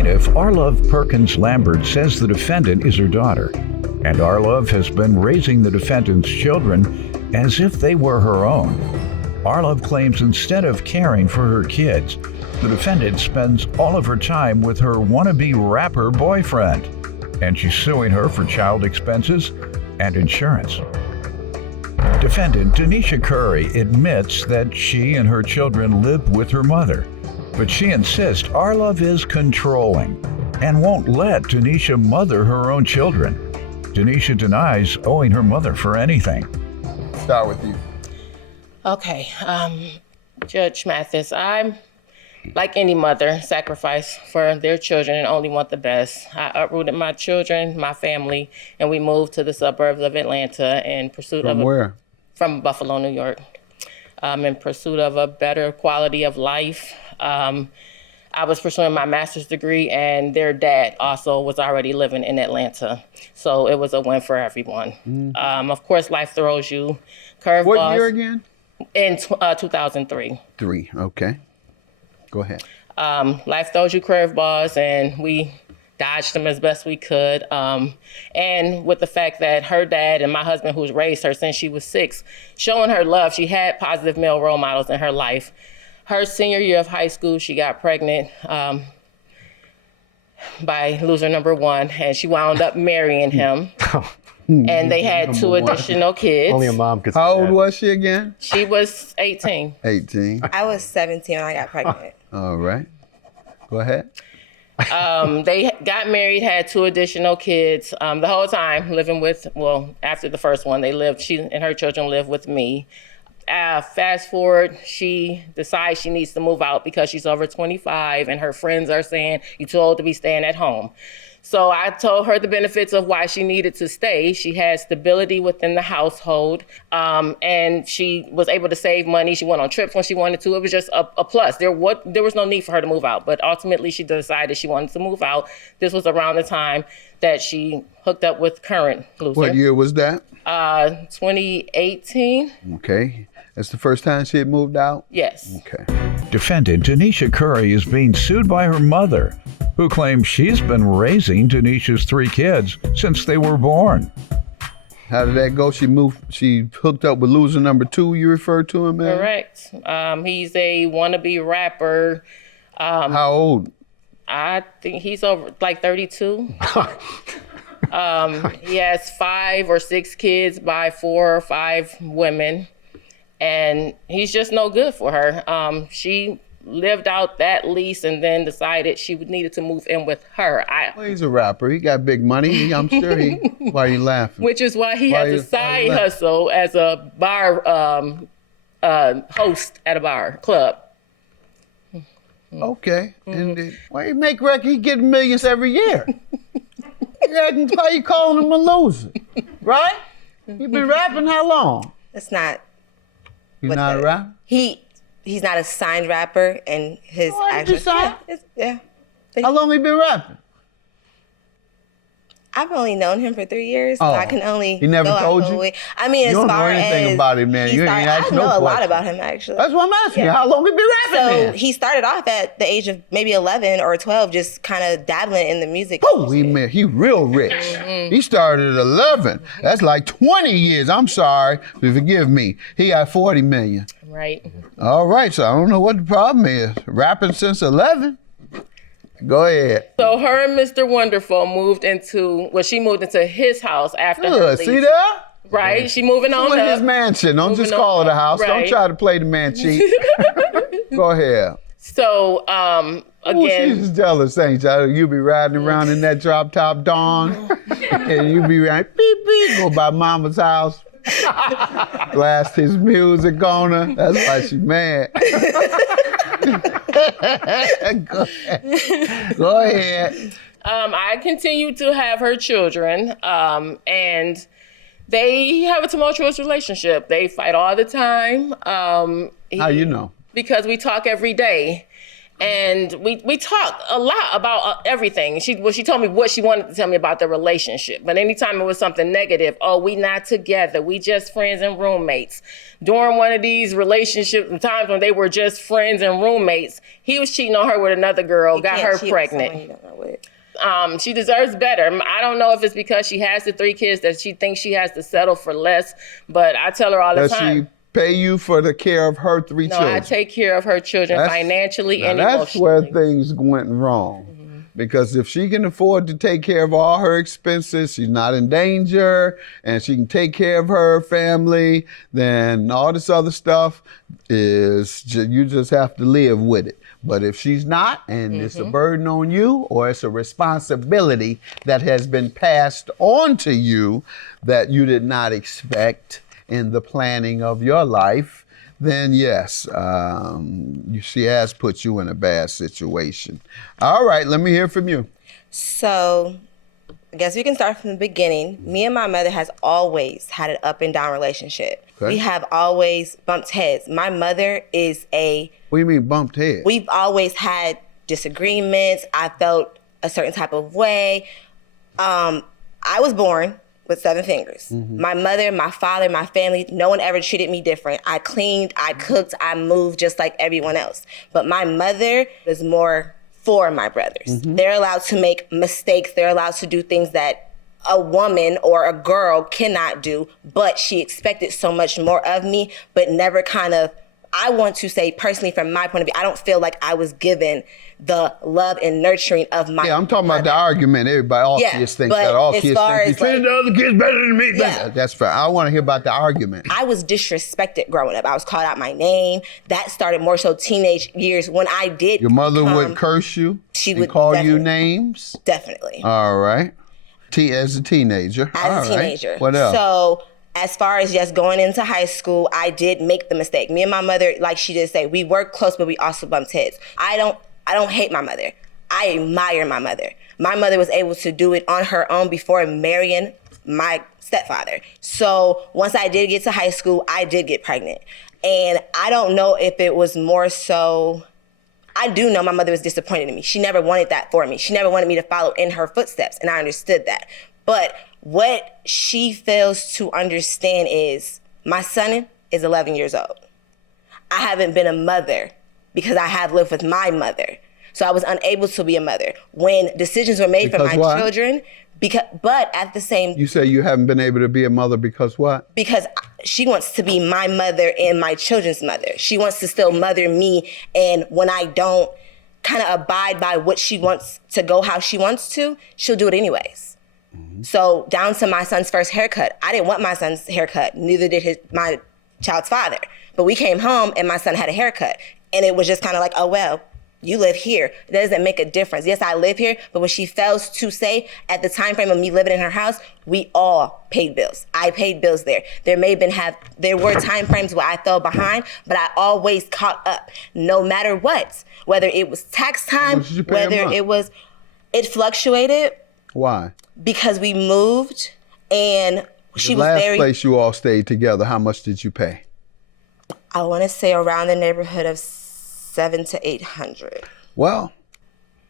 plaintiff, Arlove Perkins Lambert, says the defendant is her daughter, and Arlove has been raising the defendant's children as if they were her own. Arlove claims instead of caring for her kids, the defendant spends all of her time with her wannabe rapper boyfriend, and she's suing her for child expenses and insurance. Defendant Tanisha Curry admits that she and her children live with her mother, but she insists Arlove is controlling and won't let Tanisha mother her own children. Tanisha denies owing her mother for anything. Start with you. Okay, Judge Mathis, I'm, like any mother, sacrifice for their children and only want the best. I uprooted my children, my family, and we moved to the suburbs of Atlanta in pursuit of where? From Buffalo, New York, in pursuit of a better quality of life. I was pursuing my master's degree, and their dad also was already living in Atlanta. So it was a win for everyone. Of course, life throws you curveballs. What year again? In 2003. Okay. Go ahead. Life throws you curveballs, and we dodged them as best we could. And with the fact that her dad and my husband, who's raised her since she was 6, showing her love, she had positive male role models in her life. Her senior year of high school, she got pregnant by loser number 1, and she wound up marrying him. And they had 2 additional kids. Only a mom could say How old that. was she again? She was 18. 18. I was 17 when I got pregnant. All right. Go ahead. They got married, had 2 additional kids. The whole time living with, well, after the first one, she and her children lived with me. Fast forward, she decides she needs to move out because she's over 25 and her friends are saying, "You're too old to be staying at home." So I told her the benefits of why she needed to stay. She had stability within the household, and she was able to save money. She went on trips when she wanted to. It was just a plus. There was no need for her to move out, but ultimately she decided she wanted to move out. This was around the time that she hooked up with current loser. What year was that? 2018. Okay. That's the first time she had moved out? Yes. Okay. Defendant Tanisha Curry is being sued by her mother, who claims she's been raising Tanisha's 3 kids since they were born. How did that go? She hooked up with loser number 2, you referred to him as? Correct. He's a wannabe rapper. How old? I think he's over like 32. He has 5 or 6 kids by 4 or 5 women, and he's just no good for her. She lived out that lease and then decided she needed to move in with her. Well, he's a rapper. He got big money. I'm sure he. Why are you laughing? Which is why he has a side hustle as a bar host at a bar club. Okay. And why you make record? He get millions every year. Why you calling him a loser? Right? You been rapping how long? That's not. You not a rapper? He's not a signed rapper, and his Why did you sign? Yeah. How long he been rapping? I've only known him for 3 years, so Oh, I can only. he never go out told on you? way. I mean, You as don't know far anything as about him, man. he You ain't started- asked I no know a lot question. about him, actually. That's what I'm asking you. Yeah. How long he been rapping So then? he started off at the age of maybe 11 or 12, just kind of dabbling in the music. Oh, he real rich. He started at 11. That's like 20 years. I'm sorry, but forgive me. He got 40 million. Right. All right, so I don't know what the problem is. Rapping since 11? Go ahead. So her and Mr. Wonderful she moved into his house after her Good. lease. See that? Right? She moving on In up. his mansion. Don't just call it a house. Don't Right. try to play the man cheat. Go ahead. So, Ooh, again, she's jealous, ain't you? You be riding around in that drop top Dawn, and you be riding, beep, beep, go by mama's house, blast his music on her. That's why she mad. Go ahead. I continue to have her children, and they have a tumultuous relationship. They fight all the time. How you know? Because we talk every day. And we talked a lot about everything. She told me what she wanted to tell me about the relationship. But anytime it was something negative, oh, we not together. We just friends and roommates. During one of these relationship times when they were just friends and roommates, he was cheating on her with another girl, got her pregnant. She deserves better. I don't know if it's because she has the 3 kids that she thinks she has to settle for less, but I tell her all the time. Does she pay you for the care of her 3 children? No, I take care of her children financially and emotionally. That's where things went wrong. Because if she can afford to take care of all her expenses, she's not in danger, and she can take care of her family, then all this other stuff is, you just have to live with it. But if she's not, and it's a burden on you, or it's a responsibility that has been passed on to you that you did not expect in the planning of your life, then yes, she has put you in a bad situation. All right, let me hear from you. So, I guess we can start from the beginning. Me and my mother has always had an up and down relationship. Okay. We have always bumped heads. My mother is a... What do you mean bumped heads? We've always had disagreements. I felt a certain type of way. I was born with 7 fingers. My mother, my father, my family, no one ever treated me different. I cleaned, I cooked, I moved just like everyone else. But my mother is more for my brothers. They're allowed to make mistakes. They're allowed to do things that a woman or a girl cannot do, but she expected so much more of me, but never kind of, I want to say personally from my point of view, I don't feel like I was given the love and nurturing of my I'm talking about the argument. Everybody, all kids think that. All kids think you treated the other kids better than me. Yeah. That's fair. I want to hear about the argument. I was disrespected growing up. I was called out my name. That started more so teenage years when I did. Your mother would curse you? She would call you names? Definitely. All right. As a teenager. As a teenager. What else? So as far as just going into high school, I did make the mistake. Me and my mother, like she did say, we worked close, but we also bumped heads. I don't hate my mother. I admire my mother. My mother was able to do it on her own before marrying my stepfather. So once I did get to high school, I did get pregnant. And I don't know if it was more so, I do know my mother was disappointed in me. She never wanted that for me. She never wanted me to follow in her footsteps, and I understood that. But what she fails to understand is my son is 11 years old. I haven't been a mother because I have lived with my mother. So I was unable to be a mother. When decisions were made for my children, but at the same... You say you haven't been able to be a mother because what? Because she wants to be my mother and my children's mother. She wants to still mother me, and when I don't kind of abide by what she wants to go how she wants to, she'll do it anyways. So down to my son's first haircut. I didn't want my son's haircut, neither did my child's father. But we came home and my son had a haircut. And it was just kind of like, oh, well, you live here. It doesn't make a difference. Yes, I live here, but what she fails to say, at the time frame of me living in her house, we all paid bills. I paid bills there. There were time frames where I fell behind, but I always caught up, no matter what. Whether it was tax time, it fluctuated. Why? Because we moved, and she was very... The last place you all stayed together, how much did you pay? I want to say around the neighborhood of $700 to $800. Well,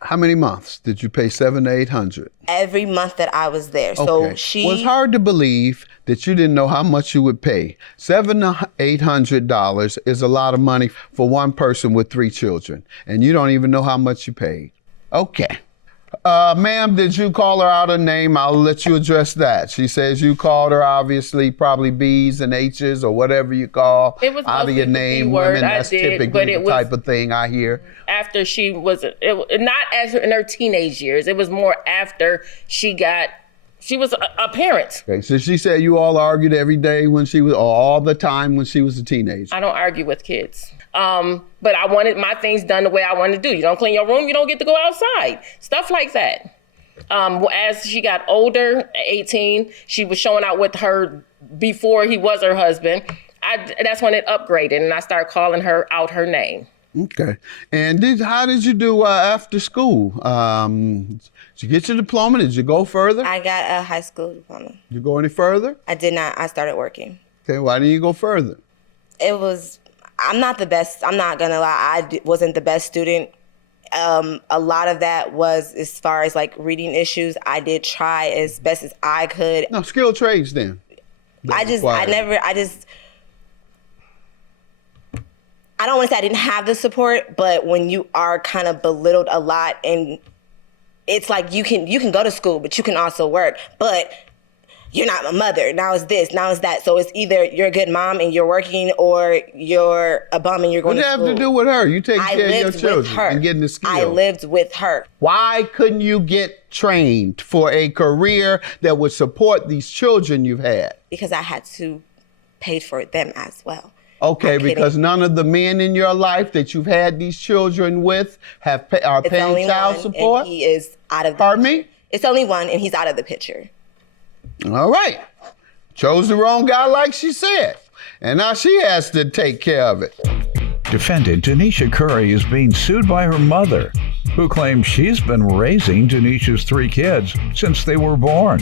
how many months did you pay $700 to $800? Every month that I was there. Okay. So she... Well, it's hard to believe that you didn't know how much you would pay. $700 to $800 is a lot of money for one person with 3 children, and you don't even know how much you paid. Okay. Ma'am, did you call her out a name? I'll let you address that. She says you called her, obviously, probably B's and H's or whatever you call out of your name. Women, that's typically the type of thing I hear. After she was, not as in her teenage years. It was more after she was a parent. Okay, so she said you all argued every day or all the time when she was a teenager. I don't argue with kids. But I wanted my things done the way I wanted to do. You don't clean your room, you don't get to go outside. Stuff like that. As she got older, 18, she was showing out with her before he was her husband. That's when it upgraded, and I started calling her out her name. Okay. And how did you do after school? Did you get your diploma? Did you go further? I got a high school diploma. Did you go any further? I did not. I started working. Okay. Why didn't you go further? I'm not the best. I'm not going to lie. I wasn't the best student A lot of that was as far as like reading issues. I did try as best as I could. No, skilled trades then. I don't want to say I didn't have the support, but when you are kind of belittled a lot, and it's like you can go to school, but you can also work, but you're not a mother. Now it's this, now it's that. So it's either you're a good mom and you're working, or you're a bum and you're going to school. What did that have to do with her? You taking care of your children and getting the skills. I lived with her. Why couldn't you get trained for a career that would support these children you've had? Because I had to pay for them as well. Okay, because none of the men in your life that you've had these children with are paying child support? And he is out of the Pardon me? It's only one, and he's out of the picture. All right. Chose the wrong guy, like she said. And now she has to take care of it. Defendant Denisha Curry is being sued by her mother, who claims she's been raising Denisha's 3 kids since they were born.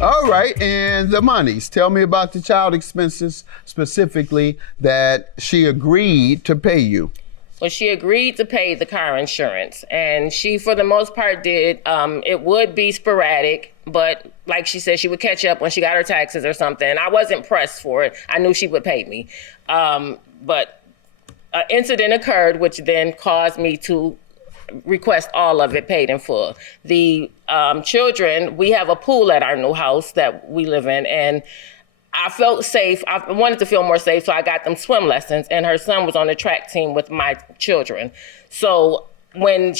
All right, and the monies. Tell me about the child expenses specifically that she agreed to pay you. Well, she agreed to pay the car insurance, and she, for the most part, did. It would be sporadic, but like she said, she would catch up when she got her taxes or something. I wasn't pressed for it. I knew she would pay me. But an incident occurred, which then caused me to request all of it paid in full. The children, we have a pool at our new house that we live in, and I felt safe. I wanted to feel more safe, so I got them swim lessons, and her son was on the track team with my children. So when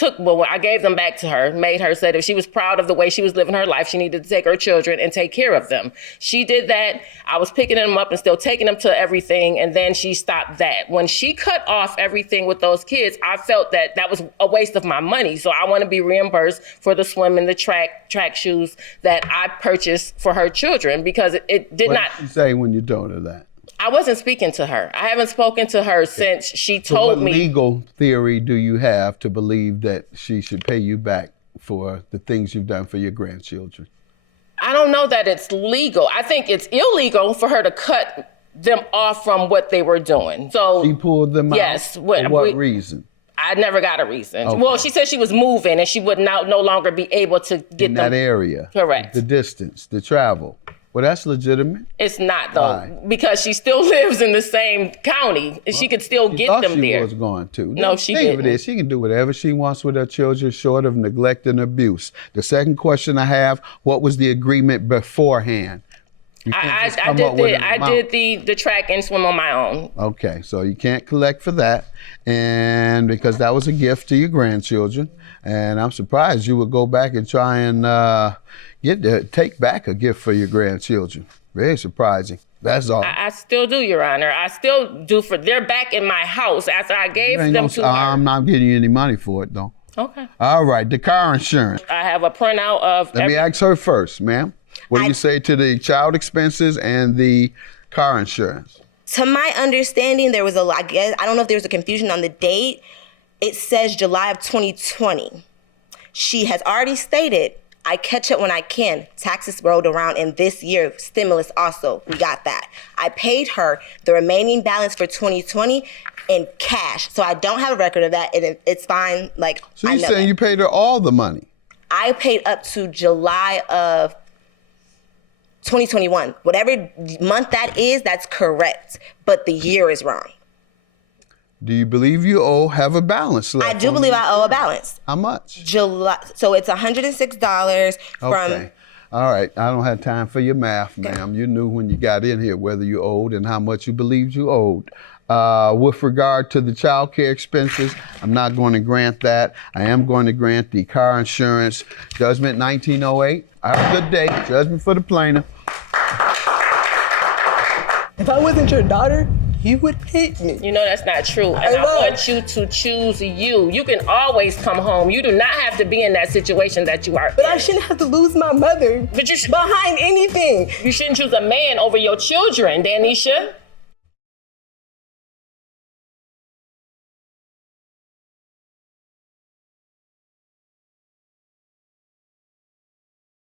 I gave them back to her, made her say that if she was proud of the way she was living her life, she needed to take her children and take care of them. She did that. I was picking them up and still taking them to everything, and then she stopped that. When she cut off everything with those kids, I felt that that was a waste of my money. So I want to be reimbursed for the swim and the track shoes that I purchased for her children, because it did not. What did you say when you told her that? I wasn't speaking to her. I haven't spoken to her since she told me. What legal theory do you have to believe that she should pay you back for the things you've done for your grandchildren? I don't know that it's legal. I think it's illegal for her to cut them off from what they were doing. So she pulled them out? Yes. For what reason? I never got a reason. Okay. Well, she said she was moving and she would no longer be able to get in them. that area. Correct. The distance, the travel. Well, that's legitimate. It's not, though. Why? Because she still lives in the same county. She could still get them there. She was going to. No, she didn't. Think of it, she can do whatever she wants with her children, short of neglect and abuse. The second question I have, what was the agreement beforehand? I did the track and swim on my own. Okay, so you can't collect for that, and because that was a gift to your grandchildren, and I'm surprised you would go back and try and take back a gift for your grandchildren. Very surprising. That's all. I still do, Your Honor. I still do. They're back in my house after I gave them to her. I'm not getting you any money for it, though. Okay. All right, the car insurance. I have a printout of. Let me ask her first, ma'am. What do you say to the child expenses and the car insurance? To my understanding, there was I don't know if there was a confusion on the date. It says July of 2020. She has already stated, I catch it when I can. Taxes rolled around, and this year, stimulus also, we got that. I paid her the remaining balance for 2020 in cash. So I don't have a record of that, and it's fine. So you're saying you paid her all the money? I paid up to July of 2021. Whatever month that is, that's correct. But the year is wrong. Do you believe you have a balance left? I do believe I owe a balance. How much? July. So it's $106 from. Okay. All right. I don't have time for your math, ma'am. You knew when you got in here whether you owed and how much you believed you owed. With regard to the child care expenses, I'm not going to grant that. I am going to grant the car insurance. Judgment 1908. Have a good day. Judgment for the plaintiff. If I wasn't your daughter, you would hate me. You know that's not true. And I want you to choose you. You can always come home. You do not have to be in that situation that you are. But I shouldn't have to lose my mother behind anything. You shouldn't choose a man over your children, Danisha.